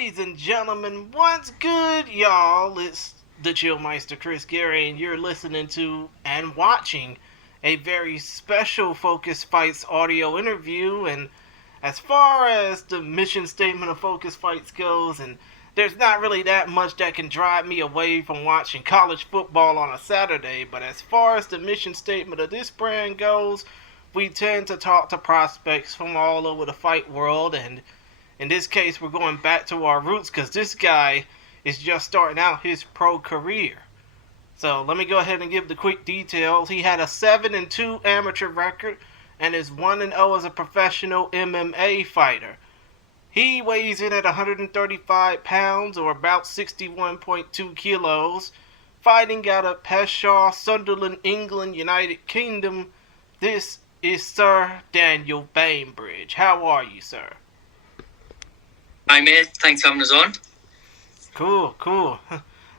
Ladies and gentlemen, what's good, y'all? It's the Chillmeister Chris Gary, and you're listening to and watching a very special Focus Fights audio interview. And as far as the mission statement of Focus Fights goes, and there's not really that much that can drive me away from watching college football on a Saturday, but as far as the mission statement of this brand goes, we tend to talk to prospects from all over the fight world, and in this case, we're going back to our roots because this guy is just starting out his pro career. So let me go ahead and give the quick details. He had a 7-2 amateur record and is 1-0 as a professional MMA fighter. He weighs in at 135 pounds or about 61.2 kilos. Fighting out of Peshawar, Sunderland, England, United Kingdom. This is Sir Daniel Bainbridge. How are you, sir? Hi mate, thanks for having us on. Cool.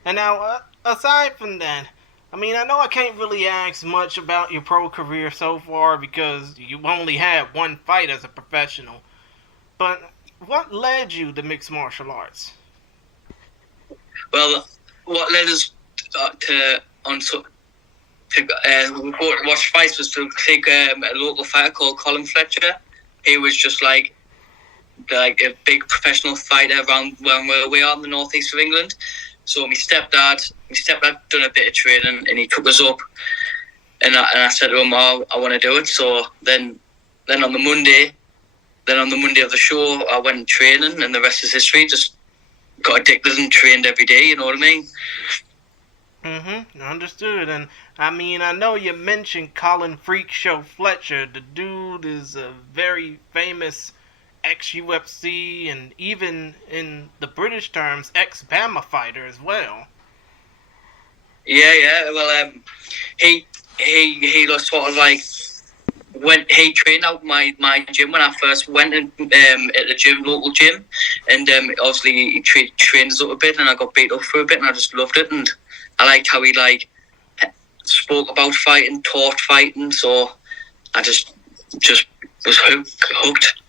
And now, aside from that, I know I can't really ask much about your pro career so far because you only had one fight as a professional. But what led you to mixed martial arts? Well, what led us to watch fights was to take a local fighter called Colin Fletcher. He was just like a big professional fighter around where we are in the northeast of England. So my stepdad done a bit of training and he took us up, and I said to him, I want to do it. So then on the Monday of the show, I went training, and the rest is history. Just got addicted and trained every day. You know what I mean? Understood. And I know you mentioned Colin Freak Show Fletcher. The dude is a very famous ex-UFC and even in the British terms, ex-Bama fighter as well. Yeah. Well, he was sort of like when he trained out my gym when I first went in, at the local gym, and obviously he trained us up a bit, and I got beat up for a bit, and I just loved it, and I liked how he spoke about fighting, taught fighting, so I just was hooked.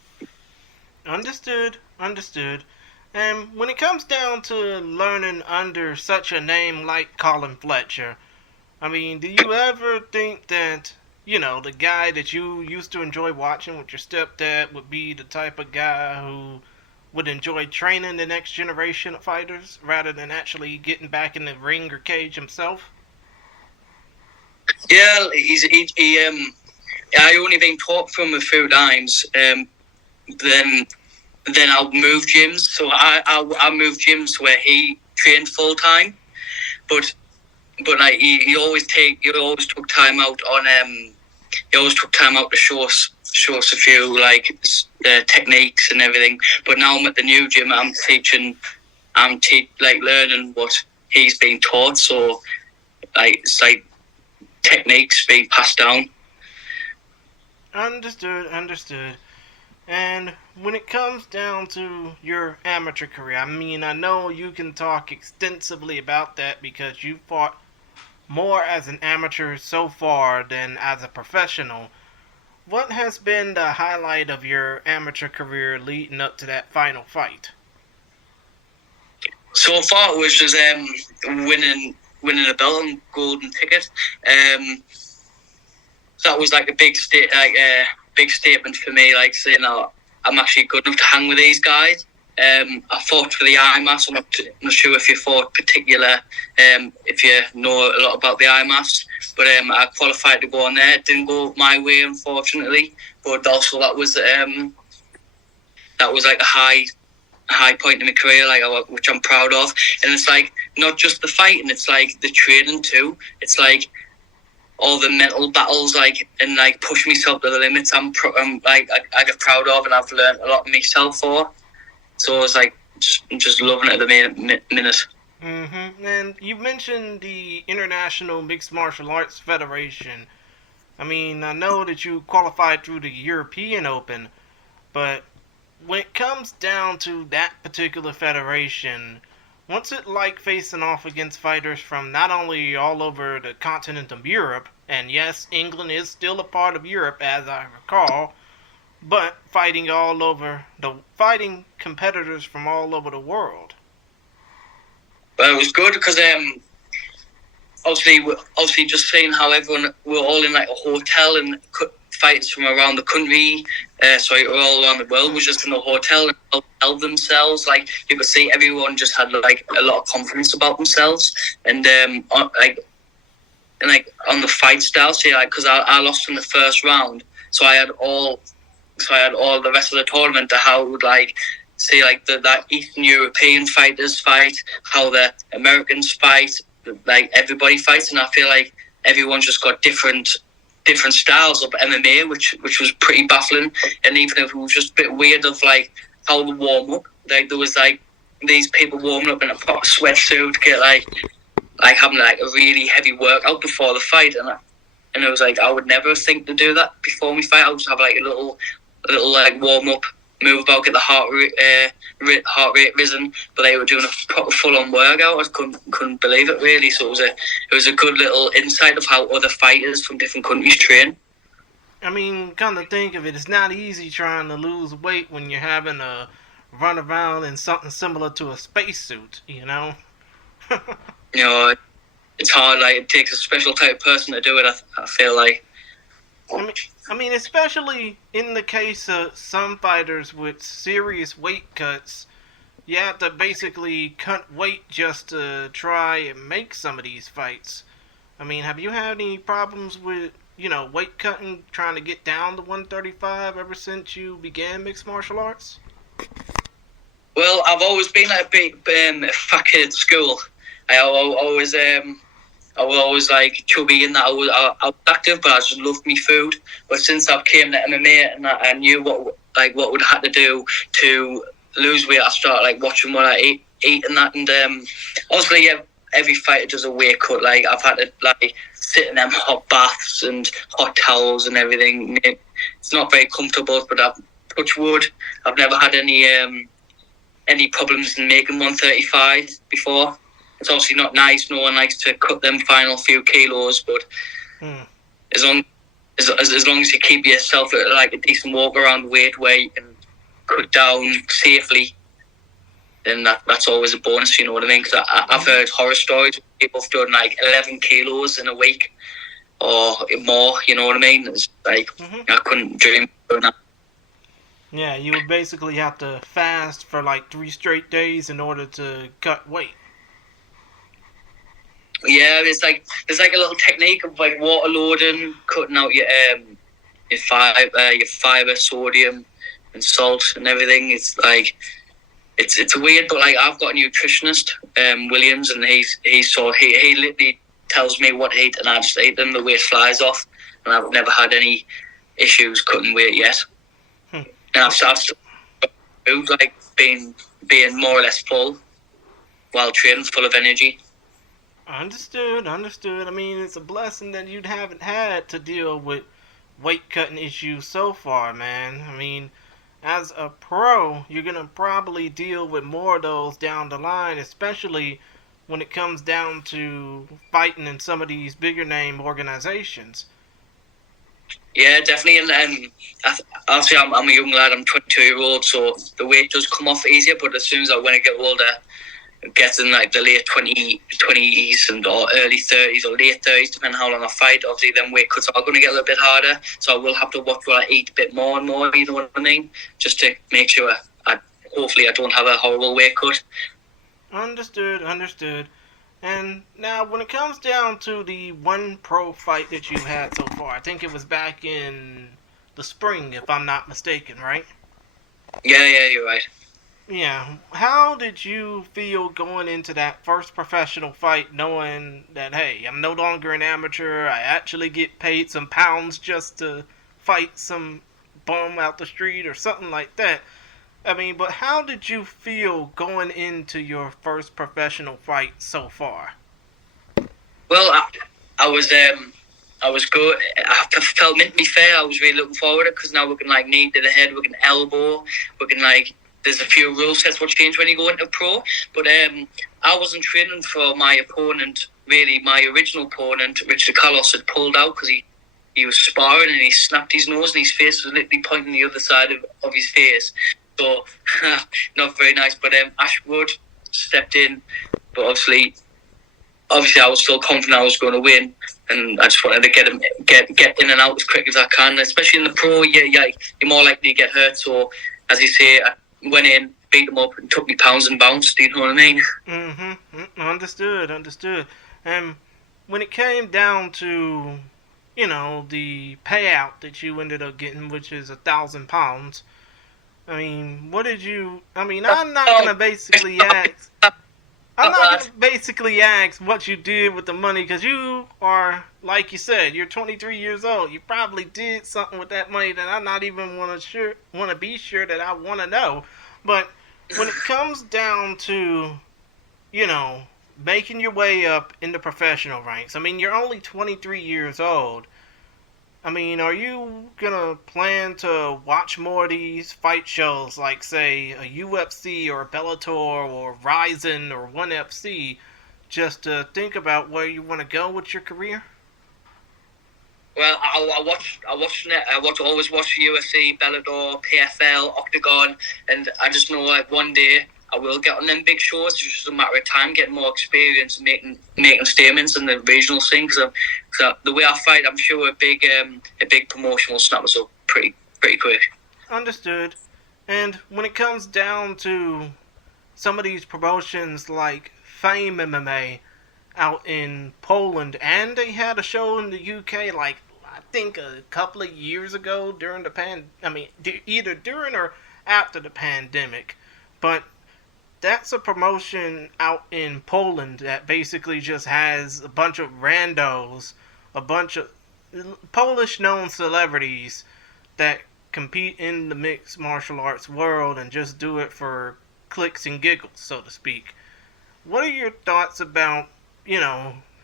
Understood. And when it comes down to learning under such a name like Colin Fletcher, do you ever think that, the guy that you used to enjoy watching with your stepdad would be the type of guy who would enjoy training the next generation of fighters rather than actually getting back in the ring or cage himself? Yeah, I only been taught from him a few times. Then I'll move gyms. So I moved gyms where he trained full time, but like he always took time out to show us a few techniques and everything. But now I'm at the new gym. I'm learning what he's been taught. So it's like techniques being passed down. Understood. And when it comes down to your amateur career, I know you can talk extensively about that because you fought more as an amateur so far than as a professional. What has been the highlight of your amateur career leading up to that final fight? So far, it was just winning a belt and golden ticket. That was like a big statement for me, like saying, I'm actually good enough to hang with these guys. I fought for the IMAS. I'm not sure if you fought if you know a lot about the IMAS, but I qualified to go on there. It didn't go my way, unfortunately, but also that was like a high point in my career, which I'm proud of. And it's like not just the fighting, it's like the training too. It's like all the mental battles, and push myself to the limits. I get proud of, and I've learned a lot of myself for. So I was just loving it at the minute. And you mentioned the International Mixed Martial Arts Federation. I know that you qualified through the European Open, but when it comes down to that particular federation, what's it like facing off against fighters from not only all over the continent of Europe, and yes, England is still a part of Europe as I recall, but fighting competitors from all over the world. But it was good because obviously just seeing how everyone we're all in like a hotel and fights from around the country, all around the world was just in a hotel and held themselves. Like you could see everyone just had like a lot of confidence about themselves, and on the fight style. So like because I lost in the first round, so I had all the rest of the tournament to how it would like. See, like that Eastern European fighters fight, how the Americans fight, like everybody fights, and I feel like everyone's just got different styles of MMA, which was pretty baffling. And even if it was just a bit weird of like how the warm up, like there was like these people warming up in a proper sweatsuit, get like having like a really heavy workout before the fight, and it was like I would never think to do that before we fight. I would just have like a little like warm up, move about, get the heart rate risen, but they were doing a proper full-on workout. I couldn't believe it really. So it was a good little insight of how other fighters from different countries train. I mean, come to think of it, it's not easy trying to lose weight when you're having to run around in something similar to a spacesuit, you know? You know, it's hard. Like it takes a special type of person to do it. I feel like. I mean, especially in the case of some fighters with serious weight cuts, you have to basically cut weight just to try and make some of these fights. I mean, have you had any problems with, weight cutting, trying to get down to 135 ever since you began mixed martial arts? Well, I've always been like a big fat kid at school. I was always like chubby in that I was active, but I just loved me food. But since I've came to MMA and I knew what would have to do to lose weight, I started like watching what I eat and that. And obviously, every fighter does a weight cut. Like I've had to like sit in them hot baths and hot towels and everything. It's not very comfortable, but touch wood, I've never had any problems in making 135 before. It's obviously not nice. No one likes to cut them final few kilos, but as long as you keep yourself at like a decent walk around weight where you can cut down safely, then that's always a bonus. You know what I mean? Because I've heard horror stories of people have done like 11 kilos in a week or more. You know what I mean? It's like I couldn't dream of doing that. Yeah, you would basically have to fast for like 3 straight days in order to cut weight. Yeah, there's like a little technique of like water loading, cutting out your fiber, sodium, and salt and everything. It's like it's weird, but like I've got a nutritionist, Williams, and he literally tells me what to eat, and I just eat them. The weight flies off, and I've never had any issues cutting weight yet. And I've like being more or less full while training, full of energy. Understood. I mean, it's a blessing that you haven't had to deal with weight cutting issues so far, man. I mean, as a pro, you're going to probably deal with more of those down the line, especially when it comes down to fighting in some of these bigger name organizations. Yeah, definitely. And obviously, I'm a young lad. I'm 22-year-old, so the weight does come off easier. But as soon as when I get older, getting like the late 20s and or early 30s or late 30s, depending on how long I fight, obviously them weight cuts are going to get a little bit harder. So I will have to watch what I eat a bit more and more, you know what I mean? Just to make sure hopefully I don't have a horrible weight cut. Understood. And now when it comes down to the one pro fight that you had so far, I think it was back in the spring, if I'm not mistaken, right? Yeah, you're right. Yeah. How did you feel going into that first professional fight, knowing that, hey, I'm no longer an amateur, I actually get paid some pounds just to fight some bum out the street or something like that? I mean, but how did you feel going into your first professional fight so far? Well, I was good. I felt meant to be fair. I was really looking forward to it because now we can like knee to the head, we can elbow, we can like. There's a few rule sets will change when you go into pro, but I wasn't training for my opponent. Really, my original opponent, Richard Carlos, had pulled out because he was sparring and he snapped his nose and his face was literally pointing the other side of his face. So, not very nice. But Ashwood stepped in, but obviously I was still confident I was going to win, and I just wanted to get in and out as quick as I can. Especially in the pro, you're more likely to get hurt. So, as you say, I went in, beat them up, and took me pounds and bounced. Do you know what I mean? Understood. And when it came down to, the payout that you ended up getting, which is £1,000. I mean, what did you? I mean, I'm not gonna basically ask. I'm not going to basically ask what you did with the money, because you are, like you said, you're 23 years old. You probably did something with that money that I'm not even want to be sure that I want to know. But when it comes down to, making your way up in the professional ranks, I mean, you're only 23 years old. I mean, are you going to plan to watch more of these fight shows, like, say, a UFC or a Bellator or Ryzen or ONE FC, just to think about where you want to go with your career? Well, I always watch UFC, Bellator, PFL, Octagon, and I just know like one day I will get on them big shows. It's just a matter of time, getting more experience, and making statements in the regional scene. Because the way I fight, I'm sure a big promotion will snap us up pretty quick. Understood. And when it comes down to some of these promotions like Fame MMA out in Poland, and they had a show in the UK, like I think a couple of years ago during the either during or after the pandemic, but that's a promotion out in Poland that basically just has a bunch of randos, a bunch of Polish known celebrities that compete in the mixed martial arts world and just do it for clicks and giggles, so to speak. What are your thoughts about,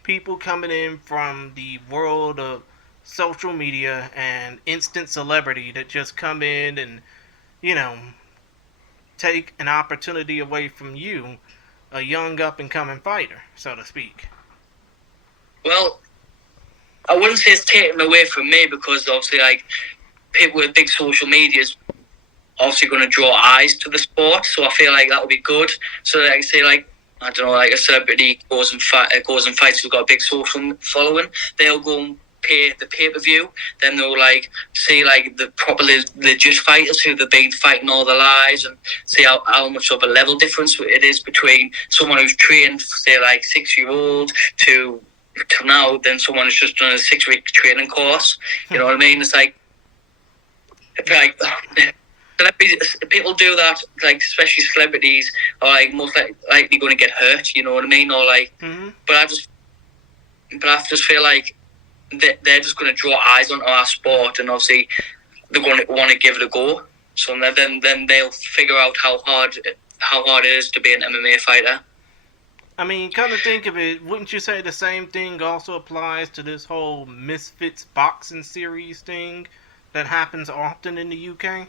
people coming in from the world of social media and instant celebrity that just come in and, take an opportunity away from you, a young up-and-coming fighter, so to speak? Well, I wouldn't say it's taken away from me, because obviously, like, people with big social media is obviously going to draw eyes to the sport, so I feel like that would be good. So, like, say, like, I don't know, like a celebrity goes and fights who's got a big social following, they'll go and pay the pay-per-view, then they'll like see like the proper legit fighters who they've been fighting all their lives, and see how much of a level difference it is between someone who's trained, say, like 6-year-old to now, than someone who's just done a 6-week training course. You know what I mean? It's like people do that, like, especially celebrities are like most likely going to get hurt. You know what I mean? Or like, but I just feel like they're just going to draw eyes onto our sport, and obviously they're going to want to give it a go. So then they'll figure out how hard it is to be an MMA fighter. I mean, come to think of it, wouldn't you say the same thing also applies to this whole Misfits boxing series thing that happens often in the UK?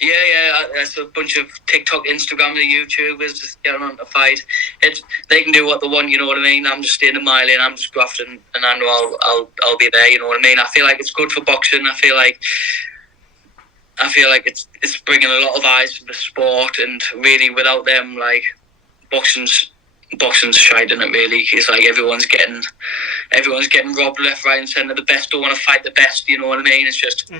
Yeah, there's a bunch of TikTok, Instagram, and YouTubers just getting on to fight. They can do what they want, you know what I mean? I'm just staying in my lane, I'm just grafting, and I know I'll be there, you know what I mean? I feel like it's good for boxing. I feel like it's bringing a lot of eyes to the sport, and really without them, like, boxing's shite, isn't it, really? It's like everyone's getting robbed left, right, and centre. The best don't want to fight the best, you know what I mean? It's just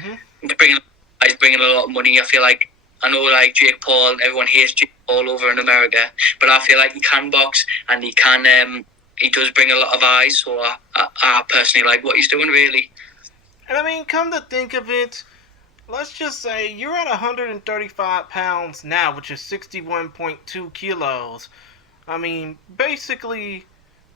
bringing a lot of money. I know like Jake Paul, everyone hates Jake Paul over in America, but I feel like he can box, and he does bring a lot of eyes. So I personally like what he's doing, really. And I mean, come to think of it, let's just say you're at 135 pounds now, which is 61.2 kilos. I mean, basically,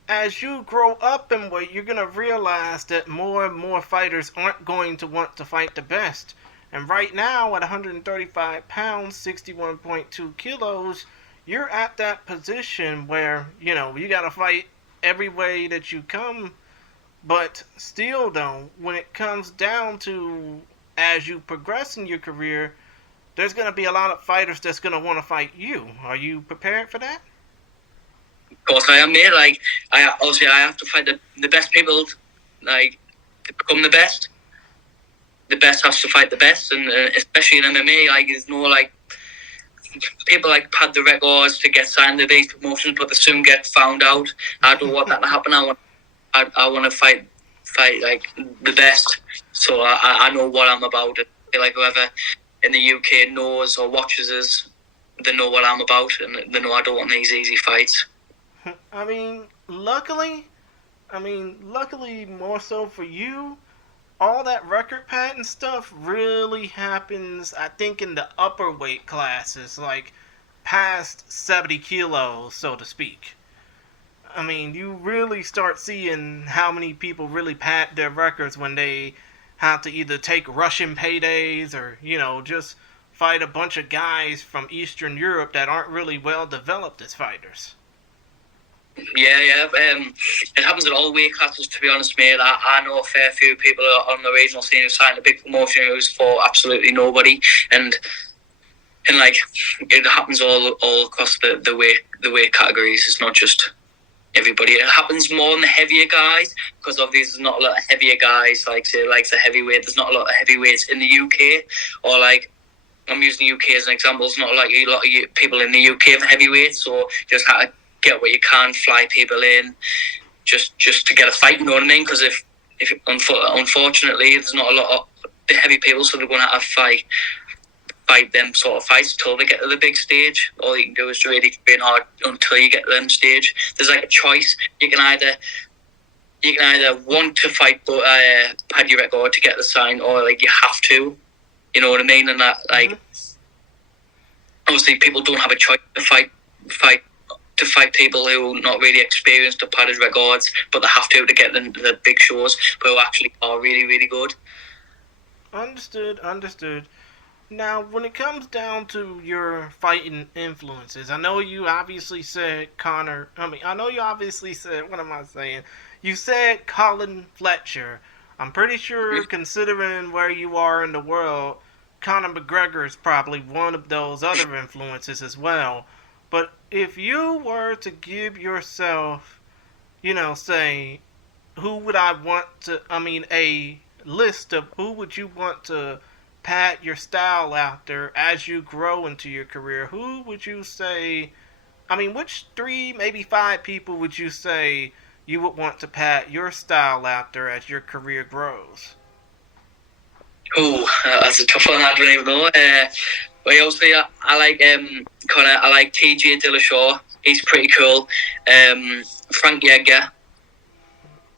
as you grow up in weight, you're going to realize that more and more fighters aren't going to want to fight the best. And right now, at 135 pounds, 61.2 kilos, you're at that position where, you got to fight every way that you come. But still, though, when it comes down to, as you progress in your career, there's going to be a lot of fighters that's going to want to fight you. Are you prepared for that? Of course I am, mate. Like, I have to fight the best people, like, to become the best. The best has to fight the best, and especially in MMA, like there's no like people like pad the records to get signed to these promotions, but they soon get found out. I don't want that to happen. I want to fight like the best, so I know what I'm about. I feel like whoever in the UK knows or watches us, they know what I'm about, and they know I don't want these easy fights. Luckily more so for you, all that record patent stuff really happens, I think, in the upper weight classes, like past 70 kilos, so to speak. You really start seeing how many people really pad their records when they have to either take Russian paydays or, just fight a bunch of guys from Eastern Europe that aren't really well developed as fighters. Yeah. It happens in all weight classes, to be honest, mate. I know a fair few people on the regional scene who signed a big promotion who's for absolutely nobody, and like it happens all across the weight categories. It's not just everybody. It happens more in the heavier guys because obviously there's not a lot of heavier guys like the heavyweight. There's not a lot of heavyweights in the UK, or like I'm using the UK as an example. There's not like a lot of people in the UK for heavyweights, so just how to get what you can, fly people in, just to get a fight. You know what I mean? Because if unfortunately there's not a lot of the heavy people, so they're going to have to fight them sort of fights until they get to the big stage. All you can do is really train hard until you get to them stage. There's like a choice. You can either want to fight but pad your record to get the sign, or like you have to. You know what I mean? And that like obviously people don't have a choice to fight people who are not really experienced or padded records, but they have to get the big shows, but who actually are really, really good. Understood. Now, when it comes down to your fighting influences, I know you obviously said what am I saying? You said Colin Fletcher. I'm pretty sure, considering where you are in the world, Conor McGregor is probably one of those other influences as well. But if you were to give yourself, say, who would I want to, a list of who would you want to pad your style after as you grow into your career, who would you say, which 3, maybe 5 people would you say you would want to pad your style after as your career grows? Oh, that's a tough one. I don't even know. But obviously, I like Connor. I like TJ Dillashaw. He's pretty cool. Frank Yeager.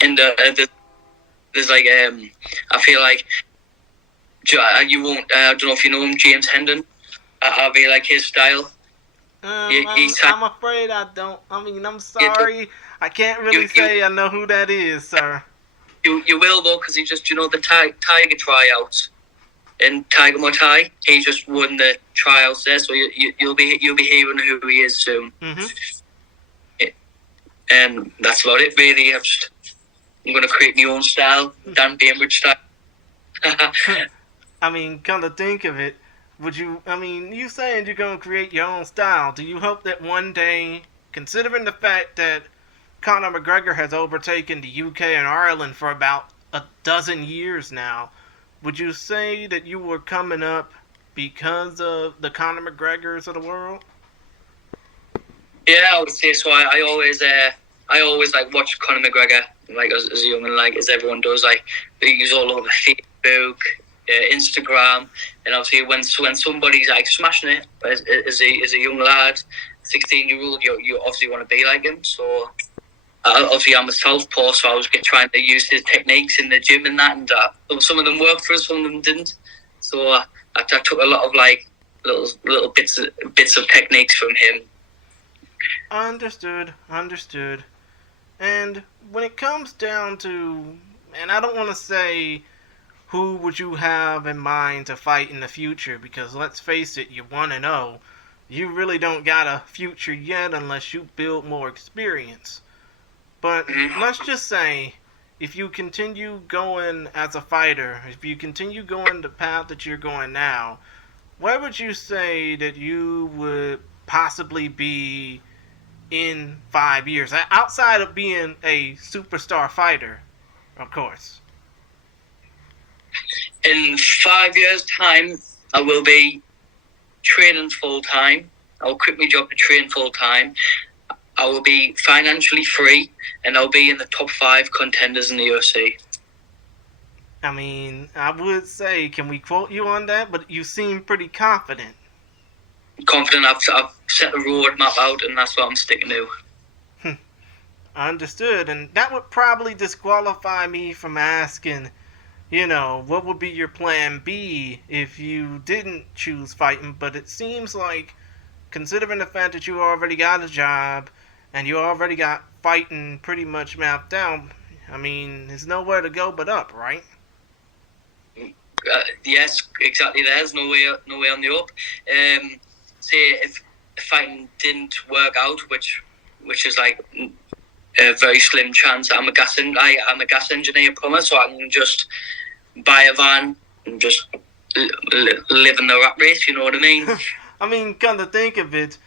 And there's like I feel like you won't. I don't know if you know him, James Hendon. I really like his style. I'm afraid I don't. I'm sorry. I can't really say I know who that is, sir. You will though, because he just the Tiger tryouts. And Tiger Muay, he just won the trials there, so you'll be hearing who he is soon. And that's about it, really. I'm going to create my own style, Dan Bainbridge style. Come to think of it, you saying you're going to create your own style. Do you hope that one day, considering the fact that Conor McGregor has overtaken the UK and Ireland for about a dozen years now, would you say that you were coming up because of the Conor McGregors of the world? Yeah, I would say so. I always like watch Conor McGregor like as a young, and like as everyone does, like he's all over Facebook, Instagram, and obviously when somebody's like smashing it as a young lad, 16-year-old, you obviously want to be like him. So obviously I'm a southpaw, so I was trying to use his techniques in the gym and that, and some of them worked for us, some of them didn't. So I took a lot of like little bits of techniques from him. Understood. And when it comes down to, and I don't want to say who would you have in mind to fight in the future, because let's face it, you're 1-0. You really don't got a future yet unless you build more experience. But let's just say, if you continue going as a fighter, if you continue going the path that you're going now, where would you say that you would possibly be in 5 years? Outside of being a superstar fighter, of course. In 5 years' time, I will be training full time. I'll quit my job to train full time. I will be financially free, and I'll be in the top 5 contenders in the UFC. I mean, I would say, can we quote you on that? But you seem pretty confident. Confident. I've set the roadmap out, and that's what I'm sticking to. Understood. And that would probably disqualify me from asking, what would be your plan B if you didn't choose fighting? But it seems like, considering the fact that you already got a job and you already got fighting pretty much mapped out, I mean, there's nowhere to go but up, right? Yes, exactly. There's no way on the up. Say if fighting didn't work out, which is like a very slim chance. I'm a gas engineer plumber, so I can just buy a van and just live in the rat race. You know what I mean? I mean, come to think of it,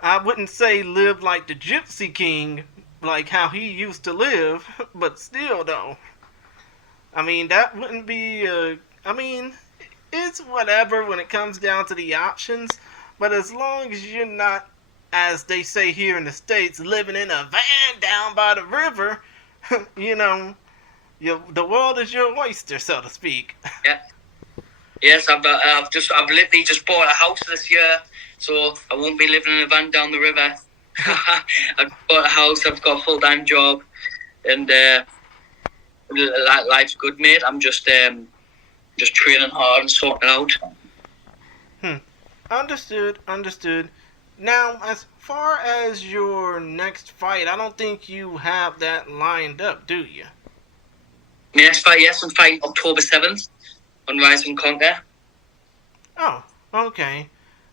I wouldn't say live like the Gypsy King, like how he used to live, but still, though. I mean, that wouldn't be, I mean, it's whatever when it comes down to the options, but as long as you're not, as they say here in the States, living in a van down by the river, the world is your oyster, so to speak. Yeah. Yes, I've literally just bought a house this year, so I won't be living in a van down the river. I've bought a house, I've got a full-time job, and life's good, mate. I'm just training hard and sorting out. Understood. Now, as far as your next fight, I don't think you have that lined up, do you? My next fight, yes, I'm fighting October 7th on Rise and Conquer. Oh, okay.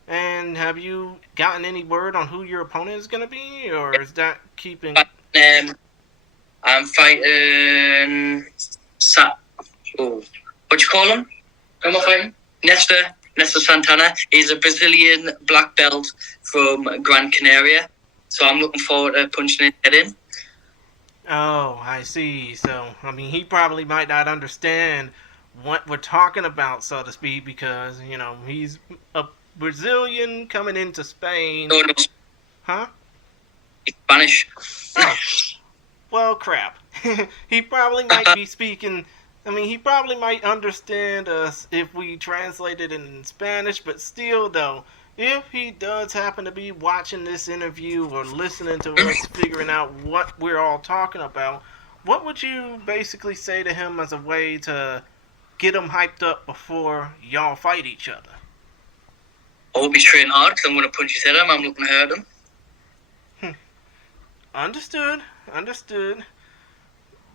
And have you gotten any word on who your opponent is going to be, or is that keeping... I'm fighting... what you call him? Who am I fighting? Nestor Santana. He's a Brazilian black belt from Gran Canaria. So I'm looking forward to punching his head in. Oh, I see. So, I mean, he probably might not understand what we're talking about, so to speak, because, he's a Brazilian coming into Spain. No. Huh? He's Spanish. Oh. Well, crap. He probably might be speaking... I mean, he probably might understand us if we translate it in Spanish, but still, though, if he does happen to be watching this interview or listening to us figuring out what we're all talking about, what would you basically say to him as a way to get him hyped up before y'all fight each other? I hope he's training hard, because I'm going to punch his head in. I'm looking to hurt him. Understood.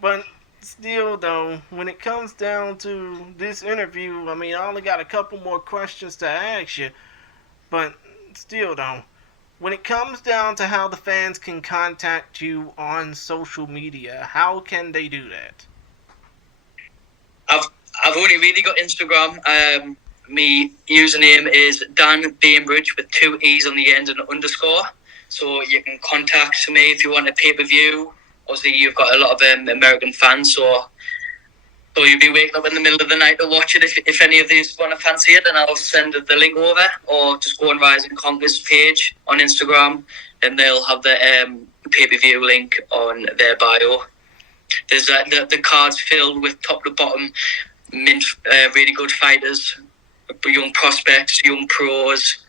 But... still, though, when it comes down to this interview, I mean, I only got a couple more questions to ask you. But still, though, when it comes down to how the fans can contact you on social media, how can they do that? I've only really got Instagram. My username is Dan Bainbridge with 2 E's on the end and an underscore. So you can contact me if you want a pay-per-view. Obviously, you've got a lot of American fans, so you'll be waking up in the middle of the night to watch it. If any of these want to fancy it, then I'll send the link over, or just go on Rise and Conquer's page on Instagram, and they'll have the pay-per-view link on their bio. There's the cards filled with top to bottom, really good fighters, young prospects, young pros,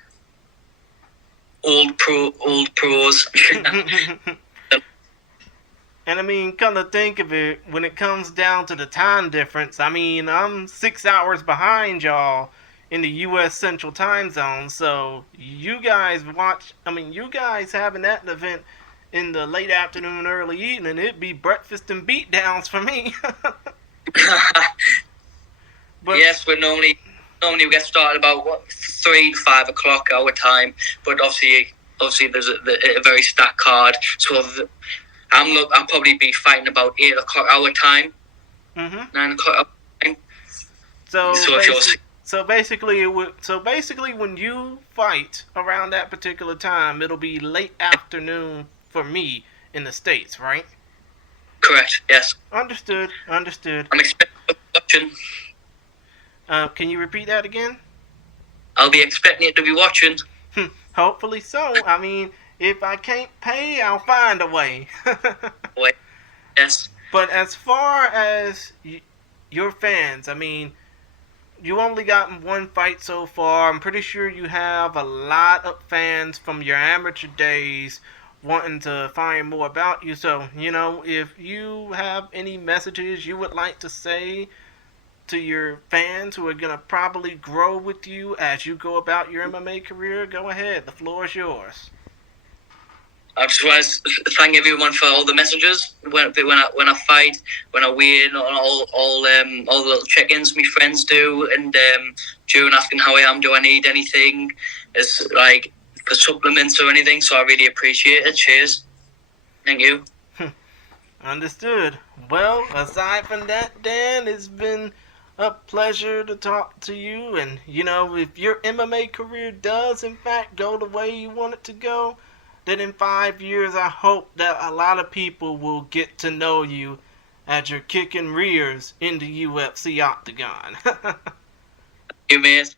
old pros. And I mean, come to think of it, when it comes down to the time difference, I mean, I'm 6 hours behind y'all in the U.S. Central Time Zone, so you guys having that event in the late afternoon, early evening, it'd be breakfast and beatdowns for me. But yes, we normally we get started about 3 to 5 o'clock our time, but obviously there's a very stacked card, so I'll probably be fighting about 8 o'clock our time, 9 o'clock our time. So basically, when you fight around that particular time, it'll be late afternoon for me in the States, right? Correct. Yes. Understood. I'm expecting a production. Can you repeat that again? I'll be expecting it to be watching. Hopefully so. I mean, if I can't pay, I'll find a way. Wait, yes. But as far as your fans, I mean, you only gotten one fight so far. I'm pretty sure you have a lot of fans from your amateur days wanting to find more about you. So, if you have any messages you would like to say to your fans who are going to probably grow with you as you go about your MMA career, go ahead. The floor is yours. I just want to thank everyone for all the messages when I fight, when I win, all the little check-ins my friends do, and during asking how I am, do I need anything, as like for supplements or anything. So I really appreciate it. Cheers. Thank you. Understood. Well, aside from that, Dan, it's been a pleasure to talk to you. And, if your MMA career does, in fact, go the way you want it to go, then in 5 years, I hope that a lot of people will get to know you as you're kicking rears in the UFC octagon. You, mate.